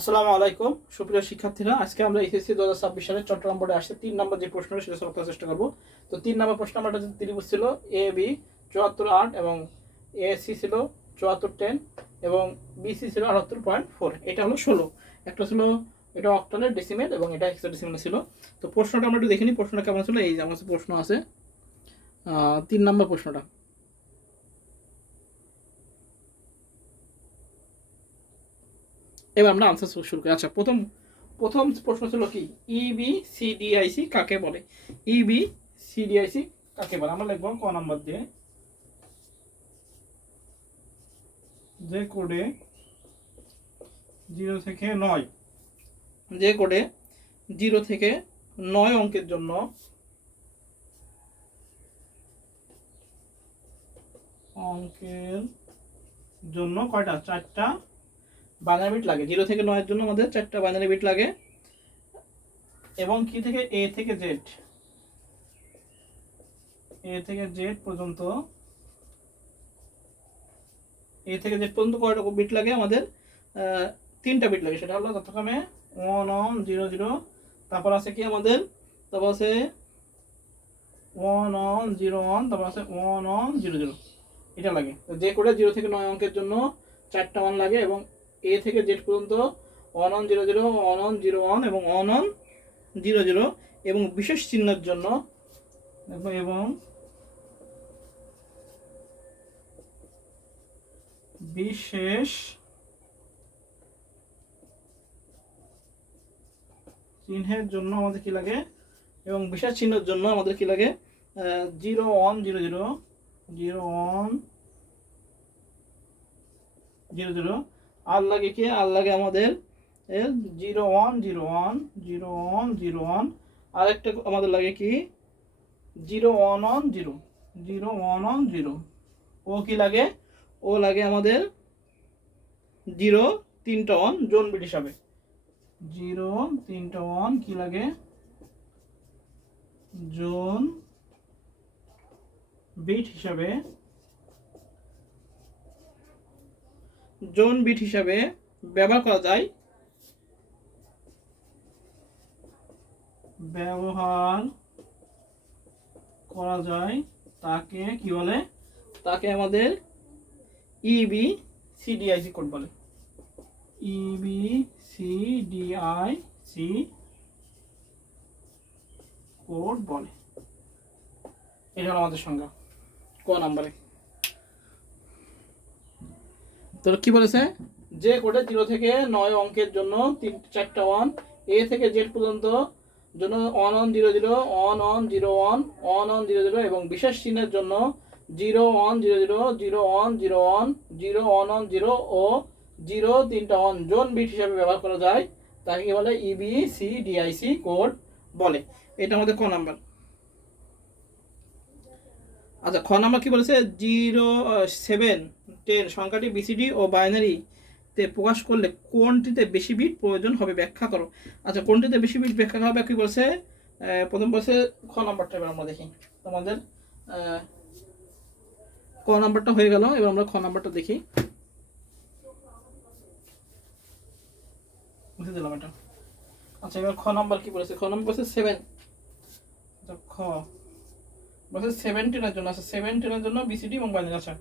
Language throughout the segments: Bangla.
আসসালামু আলাইকুম সুপ্রিয় শিক্ষার্থীরা, আজকে আমরা এসএসসি 2026 সালে চট্টগ্রাম বোর্ডে আসছে 3 নম্বর যে প্রশ্নটা সেটা সলভ করার চেষ্টা করব। তো 3 নম্বর প্রশ্ন আমরা ত্রিভুজ ছিল এ বি 74 8 এবং এ সি ছিল 74 10 এবং বি সি ছিল 78.4। এটা হলো 16। একটা ছিল এটা অক্টালের ডেসিমেল এবং এটা হেক্সাডেসিমেল ছিল। তো প্রশ্নটা আমরা একটু দেখে নিই প্রশ্নটা কেমন ছিল। এই যে আমার কাছে প্রশ্ন আছে 3 নম্বর প্রশ্নটা। এবার আমরা আনসার শুরু করি। আচ্ছা, প্রথম প্রথম প্রশ্ন ছিল কি, ইবি সিডিআইসি কাকে বলে? ইবি সিডিআইসি কাকে বলে? আমরা লিখব ক নাম্বার দিয়ে, যে কোডে 0 থেকে 9, যে কোডে 0 থেকে 9 অঙ্কের জন্য কয়টা? 4টা বাইনারি বিট লাগে। 0 থেকে 9 এর জন্য আমাদের 4টা বাইনারি বিট লাগে। এবং কি থেকে এ থেকে জেড, এ থেকে জেড পর্যন্ত, এ থেকে জেড পর্যন্ত কয়টা বিট লাগে? আমাদের 3টা বিট লাগে। সেটা হলো যথাক্রমে 1 1 0 0, তারপর আছে কি আমাদের, তারপর আছে 1 1 0 1, তারপর আছে 1 1 0 0। এটা লাগে। তো যে কোডে 0 থেকে 9 অঙ্কের জন্য 4টা 1 লাগে এবং এ থেকে জেড পর্যন্ত 1 1 0 0 1 1 0 1 এবং 1 1 0 0 এবং বিশেষ চিহ্নের জন্য এবং বিশেষ চিহ্নের জন্য আমাদের কি লাগে? এবং বিশেষ চিহ্নের জন্য আমাদের কি লাগে? 0 1 0 0 0 1 0 0। আর লাগে কি? আর লাগে আমাদের 0 1 0 1 0 1 0 1। আরেকটা আমাদের লাগে কি? 0 1 1 0 0 1 1 0। ও কি লাগে? ও লাগে আমাদের 0 3টা 1 জোন বিট হিসাবে। 0 3টা 1 কি লাগে? জোন বিট হিসাবে, জোন বিট হিসাবে ব্যবহার করা যায়। তাকে কি বলে? তাকে আমাদের ইবি সিডিআইসি কোড বলে। ইবি সিডিআইসি কোড বলে। এটা হলো আমাদের সংজ্ঞা ক নাম্বারে। তো কি বলেছে? যে কোডে 0 থেকে 9 অঙ্কের জন্য 4টা 1, এ থেকে জেড পর্যন্ত জন্য 1 1 0 0 1 1 0 1 1 1 0 0 এবং বিশেষ চিহ্নের জন্য 0 1 0 0 0 1 0 1 0 1 1 0 ও 0 3টা 1 জোন বিট হিসাবে ব্যবহার করা যায়, তাকে কি বলে? ইবিসিডিআইসি কোড বলে। এটা আমাদের ক নাম্বার। আচ্ছা, খ নাম্বার কি বলেছে? 0 7 10 সংখ্যাটি বিসিডি ও বাইনারি তে প্রকাশ করলে কোনটিতে বেশি বিট প্রয়োজন হবে ব্যাখ্যা করো। আচ্ছা, কোনটিতে বেশি বিট ব্যাখ্যা করা হবে কি বলছে? প্রথম বলছে খ নাম্বারটা। এবার আমরা দেখি তোমাদের ক নাম্বারটা হয়ে গেল। এবার আমরা খ নাম্বারটা দেখি। বুঝে দিলাম এটা। আচ্ছা, এবার খ নাম্বার কি বলেছে? খ নাম্বার বলছে 7। খ বলছে 17 জন্য আছে, 17 জন্য বিসিডি এবং বাইনারি। আচ্ছা,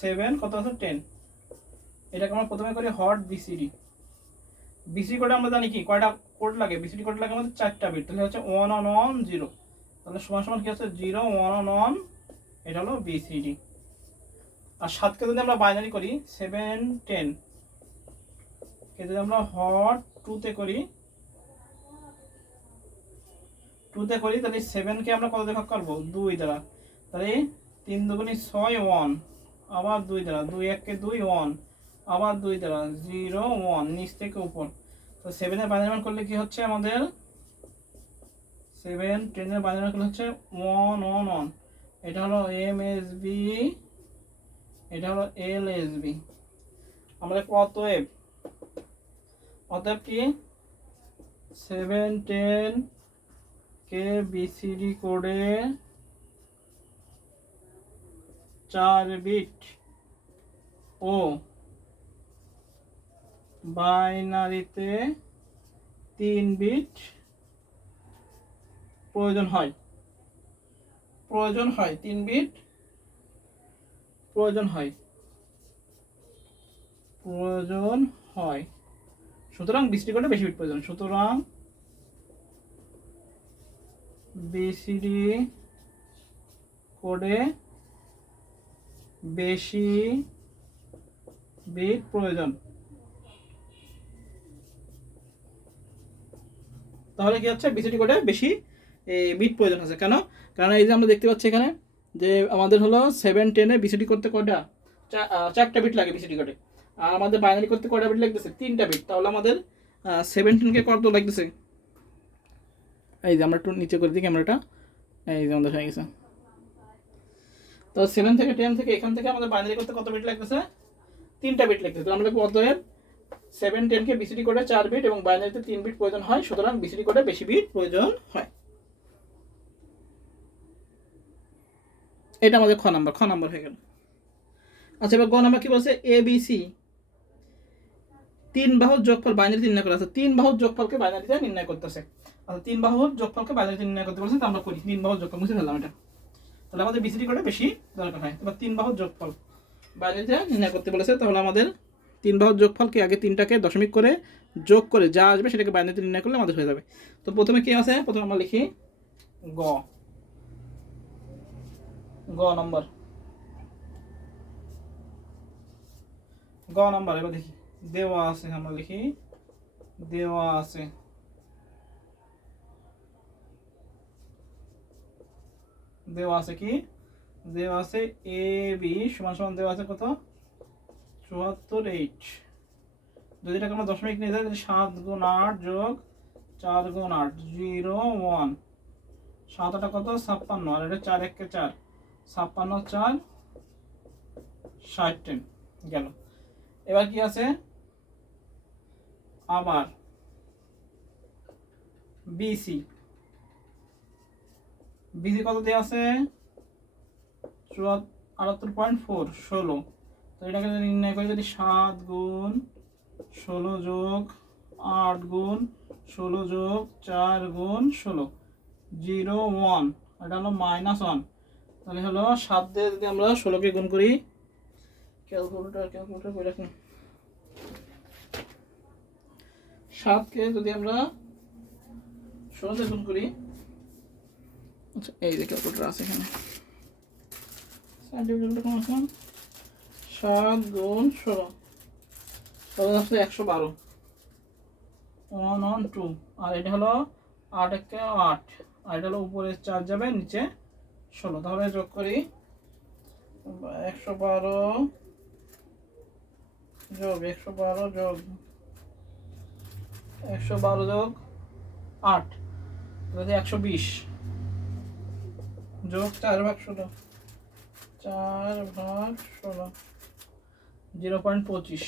7 কত আছে? 10। এটাকে আমরা প্রথমে করি হট বিসিডি। বিসিডি কোডে আমরা জানি কি কয়টা কোড লাগে? বিসিডি কোড লাগে আমাদের 4টা বিট। তাহলে হচ্ছে 1 1 1 0। তাহলে সমান সমান কি আছে? 0 1 1 1। এটা হলো বিসিডি। আর 7কে যদি আমরা বাইনারি করি 7 10, কে যদি আমরা হট 2 করি, তাহলে 7 কে আমরা কত দিয়ে ভাগ করব? 2 দ্বারা। তাহলে 3 দুগুণে 6 1, আবার 2 দ্বারা, 2 1 কে 2 1, আবার 2 দ্বারা 0 1 নিচ থেকে উপর। তো 7 এর বাইনারি মান করলে কি হচ্ছে আমাদের? 7 10 এর বাইনারি মান করলে হচ্ছে 1 1 1। এটা হলো এমএসবি, এটা হলো এলএসবি। আমরা অতএব কি 7 10 কে বিসিডি কোডে 4 বিট ও বাইনারিতে 3 বিট প্রয়োজন হয় 3 বিট প্রয়োজন হয়। সুতরাং বিসিডি কোডে বেশি বিট প্রয়োজন। সুতরাং বিসিডি কোডে বেশি বিট প্রয়োজন। তাহলে কি হচ্ছে, বিসিডি কোডে বেশি বিট প্রয়োজন আছে। কেন? কারণ এই যে আমরা দেখতে পাচ্ছি এখানে যে আমাদের হলো 7 10 এ বিসিডি করতে কয়টা, 4টা বিট লাগে বিসিডি কোডে। আর আমাদের বাইনারি করতে কয়টা বিট লাগতেছে, 3টা বিট। তাহলে আমাদের 17কে কত লাগতেছে, এই যে আমরা একটু নিচে করে দিই ক্যামেরাটা, এই যে আমাদের হয়ে গেছে। তো 7 থেকে 10 থেকে এখান থেকে আমাদের বাইনারি করতে কত বিট লাগতেছে, 3টা বিট লাগতেছে। তো আমরা অতএব 7 10কে বিসিডি কোডে 4 বিট এবং বাইনারিতে 3 বিট প্রয়োজন হয়। সুতরাং বিসিডি কোডে বেশি বিট প্রয়োজন হয়। এটা আমাদের খ নাম্বার হয়ে গেল। আচ্ছা, এবার গ নাম্বার কি বলছে, এ বি সি 3 বাহুর যোগফল বাইনারিতে নির্ণয় করা আছে। 3 বাহুর যোগফলকে বাইনারিতে নির্ণয় করতেছে। আচ্ছা, 3 বাহুর যোগফলকে বাইনারিতে নির্ণয় করতে বলছে, তো আমরা করি 3 বাহুর যোগফল মুছে ফেললাম এটা। তাহলে আমাদের বিসিডি কোডে বেশি দরকার হয়। এবার 3 বাহুর যোগফল বাইনারিতে নির্ণয় করতে বলেছে। তাহলে আমাদের 3 বাহুর যোগফলকে আগে 3টাকে দশমিক করে যোগ করে যা আসবে সেটাকে বাইনারিতে নির্ণয় করলে আমাদের হয়ে যাবে। তো প্রথমে কি আছে, প্রথমে আমরা লিখি গ নম্বর। এবার দেখি দেওয়া আছে, আমরা লিখি দেওয়া আছে কি, দেওয়া আছে এ বি সমান সমান দেওয়া আছে কত, 74 যদি এটাকে আমরা দশমিক নিয়ে যাই, 7 গুণ 8 যোগ 4 গুণ 8 0 1 7 8 কত 56, আর এটা 4 1 কে 4 56 4 60 গেল। এবার কি আছে, আবার বিসি কত দেওয়া আছে, 78.4 16। তো এটাকে যদি নির্ণয় করি, যদি 7 গুণ 16 যোগ 8 গুণ 16 যোগ 4 গুণ 16 0 1, এটা হলো -1। তাহলে হলো 7 দিয়ে যদি আমরা 16কে গুণ করি, ক্যালকুলেটর করে রাখুন, 7কে যদি আমরা 16 দিয়ে গুণ করি, আচ্ছা এই যে ক্যালকুলেটর আছে এখানে, 7 গুণ 16 তাহলে হচ্ছে 112 112। আর এটা হলো 8 1 8, আর এটা হলো উপরে 4 যাবে নিচে 16। তাহলে যোগ করি 112 যোগ 8 তাহলে 120 যোগ 4/16 0.25,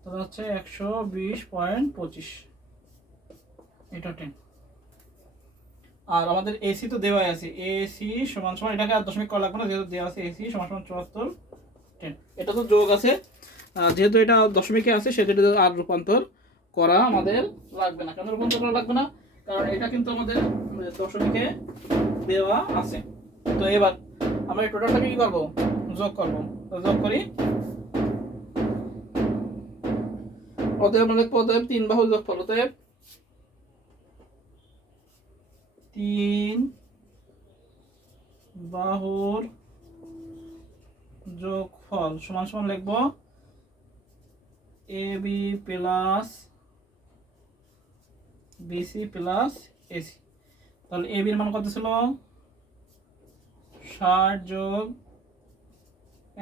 তাহলে হচ্ছে 120.25, এটা 10। আর আমাদের এসি তো দেওয়াই আছে, এসি সমান সমান, এটাকে আর দশমিক করা লাগবে না যেহেতু দেওয়া আছে, এসি সমান সমান 74 10। এটা তো যোগ আছে, যেহেতু এটা দশমিকে আছে সেটা আর রূপান্তর করা আমাদের লাগবে না। কেন রূপান্তর করা লাগবে না, কারণ এটা কিন্তু আমাদের দশমিকে দেওয়া আছে। তো এবার আমরা এই টোটালটাকে কি করবো, যোগ করবো। যোগ করি, অতএব আমরা লিখবো অতএব 3 বাহুর যোগফল, অতএব 3 বাহুর যোগফল সমান সমান লিখবো A B plus BC plus AC. তাহলে এ বির মান কত ছিল, 60 যোগ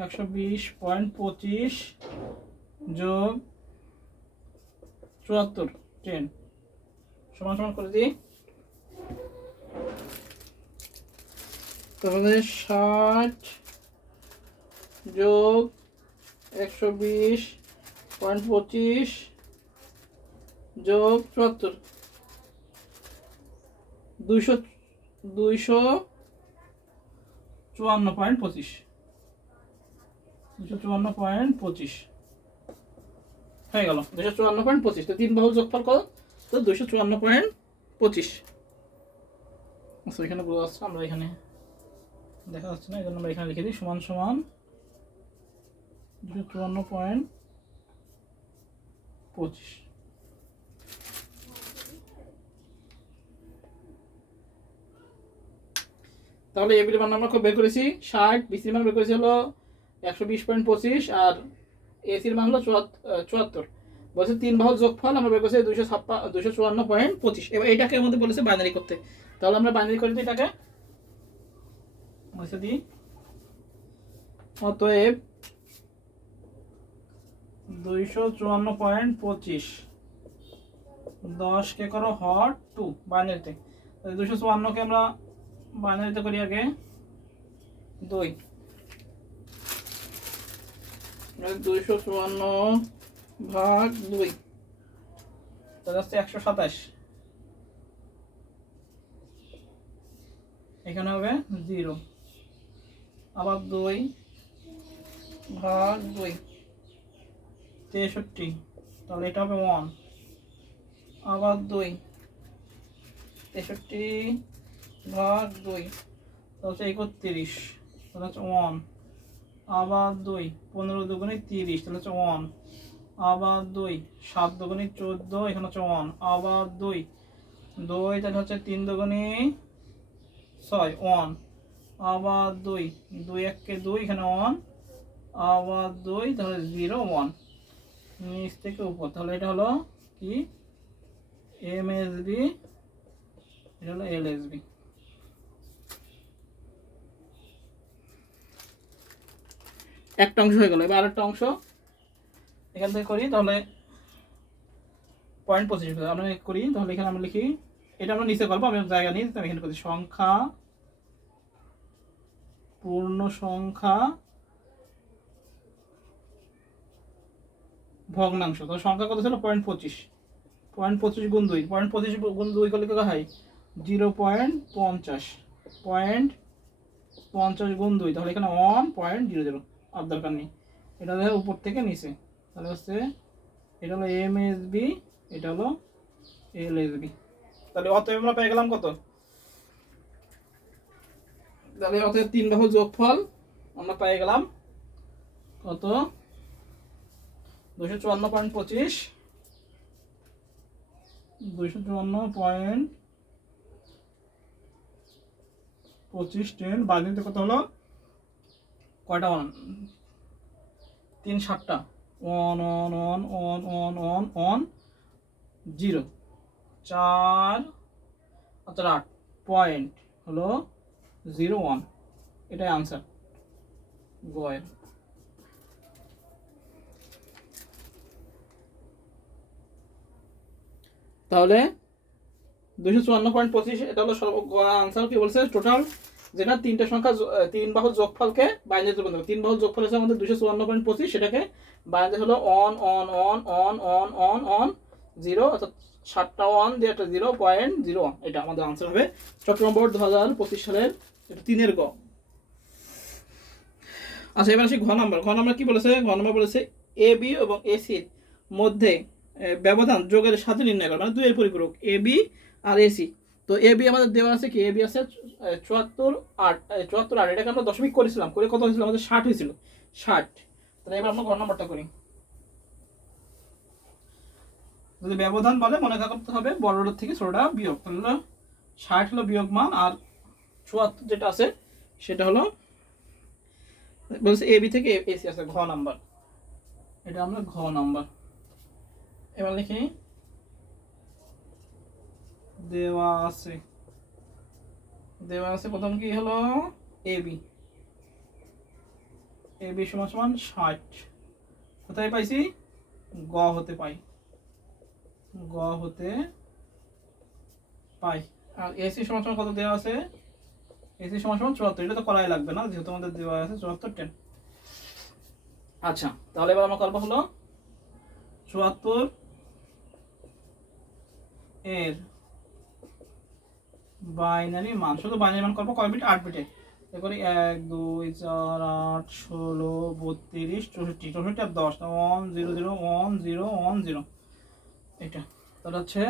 120.25 যোগ 74 10 সমান সমান করে দিই। তাহলে 60 যোগ 120.25 যোগ 74 254.25 হয়ে গেল 254.25। তো 3 বাহুর যোগফল কত? তো 254.25। আচ্ছা এখানে বোঝা যাচ্ছে, আমরা এখানে দেখা যাচ্ছে না, এই জন্য আমরা এখানে লিখে দিই সমান সমান 254.25। তাহলে এবির মান আমরা বের করেছি 60, বিসির মান বের করেছি হলো 120.25 আর এসির মান হলো 74। বলছে 3 বাহুর যোগফল আমরা বের করেছি 254.25। এবার এটাকে এর মধ্যে বলেছে বাইনারি করতে, তাহলে আমরা বাইনারি করে দিই এটাকে, বসে দিই। অতএব 254.25 10 কে করো হর 2 বাইনারিতে। 254 কে আমরা বাইনারিতে করি আগে 2, 254 ভাগ 2 তাহলে হচ্ছে 127। এখানে হবে 0, আবার 2 ভাগ 2 63, তাহলে এটা হবে 1, আবার 2 63 ভাগ 2 তাহলে হচ্ছে 31, তাহলে হচ্ছে 1, আবার 2 15 দুগুণে 30, তাহলে হচ্ছে 1, আবার 2 7 দুগুণে 14, এখানে হচ্ছে 1, আবার 2 তাহলে হচ্ছে 3 দুগুণে 6 1, আবার 2 1 কে 2, এখানে 1, আবার 2 তাহলে 0 1 নিচ থেকে উপর, তাহলে এটা হলো কি এমএসবি, এটা হলো এলএসবি। একটা অংশ হয়ে গেল। এবার আরেকটা অংশ এখান থেকে করি, তাহলে 0.25 আমরা করি, তাহলে এখানে আমরা লিখি, এটা আমরা নিচে করবো, আমি জায়গা নিই, আমি এখানে করছি সংখ্যা, পূর্ণ সংখ্যা, ভগ্নাংশ। তো সংখ্যা কত ছিল 0.25, 0.25 গুণ 2, 0.25 গুণ 2 করলে কত হয় 0.50, 0.50 গুণ 2, তাহলে এখানে 1.00 আর দরকার নেই, এটা দেখো উপর থেকে নিচে, তাহলে হচ্ছে এটা হলো এমএসবি, এটা হলো এলএসবি। তাহলে অতএব আমরা পেয়ে গেলাম কত, তাহলে অতএব 3 বাহুর যোগফল আমরা পেয়ে গেলাম কত 254.25, 254.25 10 বাদিতে কত হলো, কয়টা 1 3 7টা 1 1 1 1 1 1 1 0 4 আচ্ছা 8 পয়েন্ট হলো 01, এটাই আনসার গয়ের। তাহলে 254.25 এটা হলো আনসার। কি বলছে টোটাল, যেটা তিনটা সংখ্যা 3 বাহুর যোগফলকে বাইনারিতে রূপান্তর করে, 3 বাহুর যোগফল হচ্ছে আমাদের 254.25, সেটাকে বাইনারিতে হলো on on on on on on on 0, অর্থাৎ 7টা 1 দিয়ে একটা 0.01, এটা আমাদের আনসার হবে চট্টগ্রাম বোর্ড 2025 সালের, এটা 3-এর গ। আচ্ছা এবার আসি ঘ নাম্বার। ঘ নাম্বার কি বলেছে, ঘ নাম্বার বলেছে এ বি এবং এসির মধ্যে ব্যবধান যোগের সাথে নির্ণয় করা, মানে 2 এর পরিপূরক এ বি আর এসি। তো এ বি আমাদের দেওয়া আছে কি, এ বি আছে 74 8, এটাকে আমরা দশমিক করেছিলাম, করে কত হয়েছিল আমাদের 60 হয়েছিল 60। তাহলে এবার আমরা ঘ নাম্বারটা করি। যদি ব্যবধান বলে মনে রাখতে হবে বড়টার থেকে ছোটটা বিয়োগ, তাহলে 60 হলো বিয়োগ মান, আর 74 যেটা আছে সেটা হলো বলছে এ বি থেকে এসি আছে, ঘ নাম্বার, এটা আমরা ঘ নাম্বার। এবার লিখি দেওয়া আছে, প্রথম কি হলো এ বি, এ বি সমান সমান 60, কোথায় পাইছি গ হতে পাই, গ হতে পাই। আর এসি সমান সমান কত দেওয়া আছে, এসি সমান সমান 74, এটা তো করাই লাগবে না যেহেতু আমাদের দেওয়া আছে 74 10। আচ্ছা তাহলে এবার আমরা করবো হলো 74 এর বাইনারি মান, শুধু বাইনারি মান করবো কয় বিট, 8 বিটে। করি 1 2 4 8 16 32 64 64 আর 10 1 0 0 1 0 1 0 এটা তাহলে হচ্ছে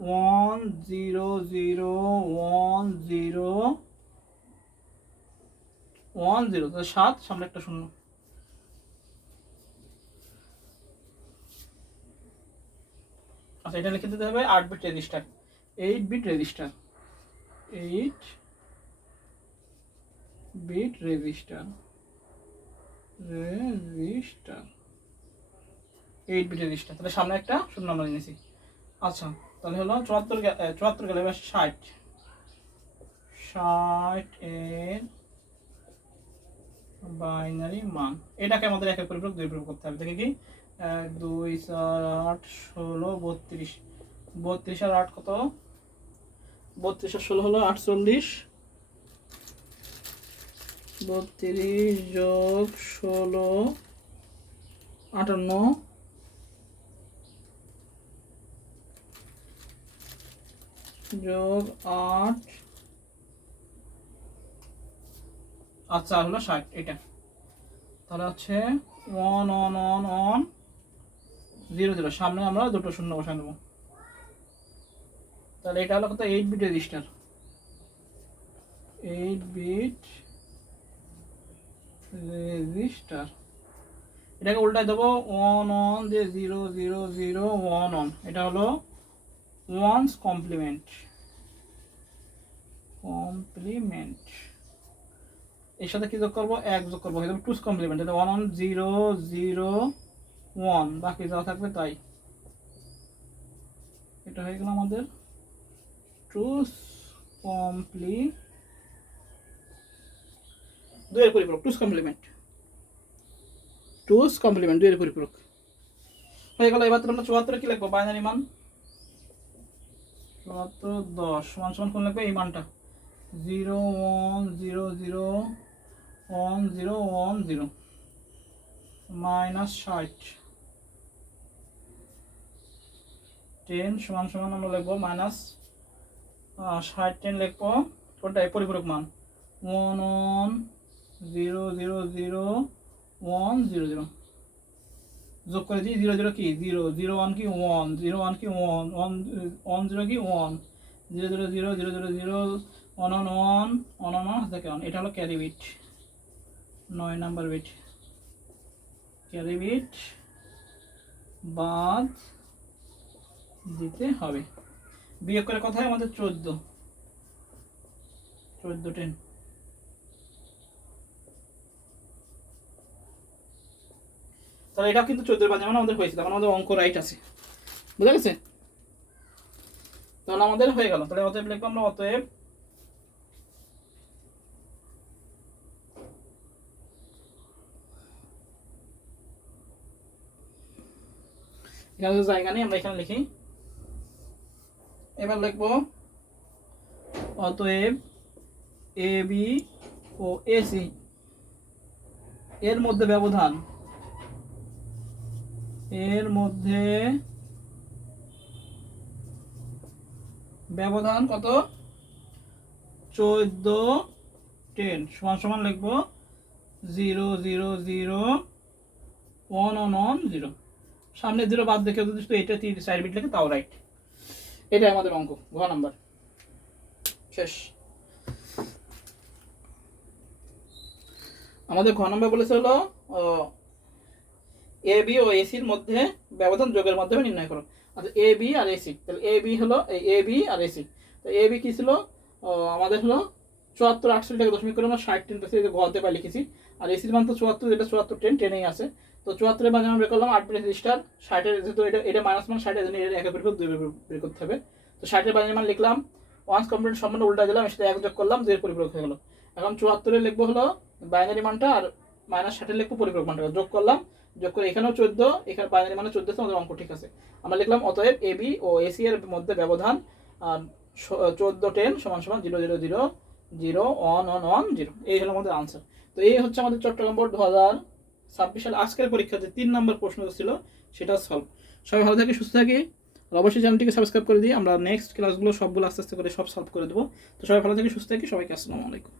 1 0 0 1 0 1 0 তাহলে 7 সামনে একটা শূন্য। আচ্ছা এটা লিখে দিতে হবে 8 bit register 8 bit register 8 bit register 8 bit register তাহলে সামনে একটা শূন্য আমরা নিয়েছি। আচ্ছা তাহলে হলো 74 গেলে 60 এর বাইনারি মান এটাকে আমাদের একের পরিপূরক দুই পরিপূরক করতে হবে। দেখে কি 1 2 4 8 16 32 32 আর 8 কত 32 আর 16 হলো 48 32 যোগ 16 58 যোগ 8 আচ্ছা হলো 60 এটা তাহলে হচ্ছে 1 1 1 1 0 0 সামনে আমরা দুটো শূন্য বসাই দেব। তাহলে এটা হলো কত 8 বিট রেজিস্টার 8 বিট রেজিস্টার এটাকে উল্টাই দেবো 1 1 দিয়ে 0 0 0 1 1 এটা হলো ওয়ান্স কমপ্লিমেন্ট এর সাথে কি যোগ করবো 1 যোগ করবো হয়ে যাবে টুস কমপ্লিমেন্ট এটা 1 1 0 0 1 বাকি যা থাকবে তাই এটা হয়ে গেল আমাদের টুস কমপ্লিমেন্ট দুইয়ের পরিপূরক টুস কমপ্লিমেন্ট দুইয়ের পরিপূরক হয়ে গেল। এবার আমরা 74 কি লিখবো বাইনারি মান 74 10 সমান সমান কোন লিখবে এই মানটা 0 1 0 0 1 0 1 0 মাইনাস 60 10 সমান সমান আমরা লিখবো মাইনাস 60 10 লিখবো কোনটা এই পরিপূরক মান 1 1 0 0 0 1 0 0 যোগ করে দিই 0 0 কি 0 0 1 কি 1 0 1 কি 1 1 0 কি 1 0 0 0 0 0 0 1 1 1 1 1 হাতে কেমন এটা হলো carry bit 9 number bit carry bit বাদ দিতে হবে। বিয়োগ করে কথা আমাদের 14 10 তাহলে এটা কিন্তু 14 বাজে মানে আমাদের হয়েছে তখন আমাদের অঙ্ক রাইট আছে বুঝা গেছে। তাহলে আমাদের হয়ে গেল তাহলে অতএব লিখবো আমরা অতএব এখানে জায়গা নেই আমরা এখানে লিখি এবার লিখবো অতএব এ বি ও এসি এর মধ্যে ব্যবধান কত 14 10 সমান সমান লিখবো 0 0 0 1 1 1 0 সামনে 0 বাদ দেখে যদি এটা 4 বিট লিখে তাও রাইট। এটা আমাদের অঙ্ক ঘ নাম্বার শেষ। আমাদের ঘ নাম্বার বলেছে হলো এ বি ও এসির মধ্যে ব্যবধান যোগের মাধ্যমে নির্ণয় করো। আচ্ছা এ বি আর এসি তাহলে এ বি হলো এ বি আর এসি তো এ বি কি ছিল আমাদের হলো 74 68 টাকা দশমিক করে আমরা 60 10 পেয়েছি ঘতে পাই লিখেছি আর এসির মান তো 74 এটা 74 10 10 আছে তো 74 এর মান আমরা বের করলাম 8 বিট রেজিস্টার 60 এর যেহেতু এটা মাইনাস মান 60 এর জন্য এর একের পরিপূরক দুই বের করতে হবে তো 60 এর বাইনারি মান লিখলাম ওয়ান্স কমপ্লিমেন্ট সম্পূর্ণ উল্টা দিলাম এর সাথে 1 যোগ করলাম 2 এর পরিপূরক হয়ে গেল। এখন 74 এর লিখবো হলো বাইনারি মানটা আর মাইনাস 60 এর লিখবো পরিপূরক মানটা যোগ করলাম যোগ করে এখানেও 14 এখানে বাইনারি মানে 14 আছে আমাদের অঙ্ক ঠিক আছে। আমরা লিখলাম অতএব এ বি ও এসি এর মধ্যে ব্যবধান 14 10 সমান সমান 0 0 0 0 1 1 1 0 এই হলো আমাদের आंसर। তো এই হচ্ছে আমাদের চট্টগ্রাম বোর্ড 2026 সালে আজকের পরীক্ষাতে 3 নম্বর প্রশ্ন ছিল সেটা সলভ। সবাই ভালো থাকি সুস্থ থাকি আর অবশ্যই চ্যানেলটিকে সাবস্ক্রাইব করে দিই আমরা নেক্সট ক্লাসগুলো সবগুলো আস্তে আস্তে করে সব সলভ করে দেবো। তো সবাই ভালো থাকি সুস্থ থাকি সবাইকে আসসালামু আলাইকুম।